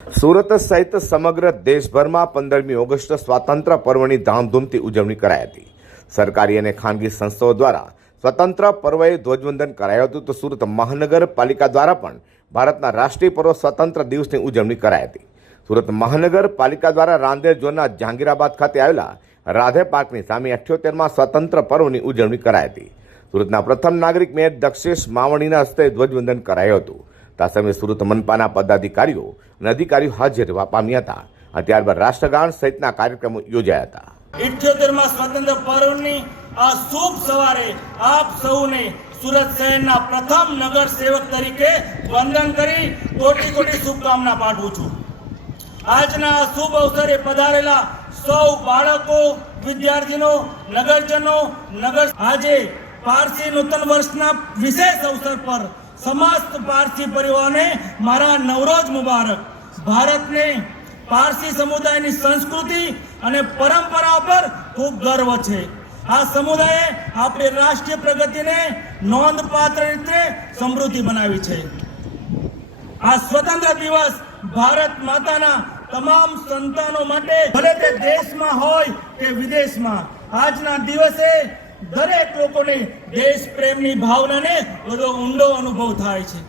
સુરત સહિત સમગ્ર દેશભરમાં 15મી ઓગસ્ટ સ્વાતંત્ર્ય પર્વની ધામધૂમથી ઉજવણી કરાઈ હતી। સરકારી અને ખાનગી સંસ્થાઓ દ્વારા સ્વતંત્ર પર્વએ ધ્વજવંદન કરાયું હતું, તો સુરત મહાનગરપાલિકા દ્વારા પણ ભારતના રાષ્ટ્રીય પર્વ સ્વતંત્ર દિવસની ઉજવણી કરાઈ હતી। સુરત મહાનગરપાલિકા દ્વારા રાંદેર ઝોનના જહાંગીરાબાદ ખાતે આવેલા રાધે પાર્કની સામે 78માં સ્વતંત્ર પર્વની ઉજવણી કરાઈ હતી। સુરતના પ્રથમ નાગરિક મેયર દક્ષેશ માવણીના હસ્તે ધ્વજવંદન કરાયું હતું। આ સમયે સુરત મનપાના પદાધિકારીઓ અને અધિકારીઓ હાજર રહેવા પામ્યા હતા અને ત્યારબાદ રાષ્ટ્રગાન સહિતના કાર્યક્રમો યોજાયા હતા। 78માં સ્વતંત્ર પર્વની આ શુભ સવારે આપ સૌને સુરત શહેરના પ્રથમ નગર સેવક તરીકે વંદન કરી કોટી કોટી શુભકામના પાઠવું છું। આજના આ શુભ અવસરે પધારેલા સૌ બાળકો, વિદ્યાર્થીઓ, નગરજનો, આજે પારસી નૂતન વર્ષના વિશેષ અવસર પર समस्त पारसी परिवार ने मारा नवरोज मुबारक। भारत ने पारसी समुदाय की संस्कृति और परंपरा पर खूब गर्व है। आ समुदाय अपनी राष्ट्रीय प्रगति ने नोंधपात्र रीते समृद्धि बनावी है। आ स्वतंत्र दिवस भारत माता तमाम संतानों माटे भले ते देश में होय के विदेश में आजना दिवसे दरेक लोकोने देश प्रेमनी भावनाने बड़ो ऊंडो अनुभव थाय छे।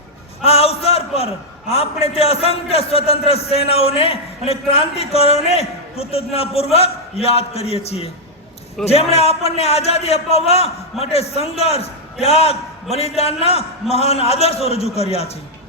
आ अवसर पर आपणे ते असंख्य स्वतंत्र सेनाओने अने क्रांतिकारीओने कृतज्ञतापूर्वक याद करीए छीए, जेमणे आपणने आजादी अपाववा माटे संघर्ष, त्याग, बलिदानना महान आदर्शो रजू कर्या छे।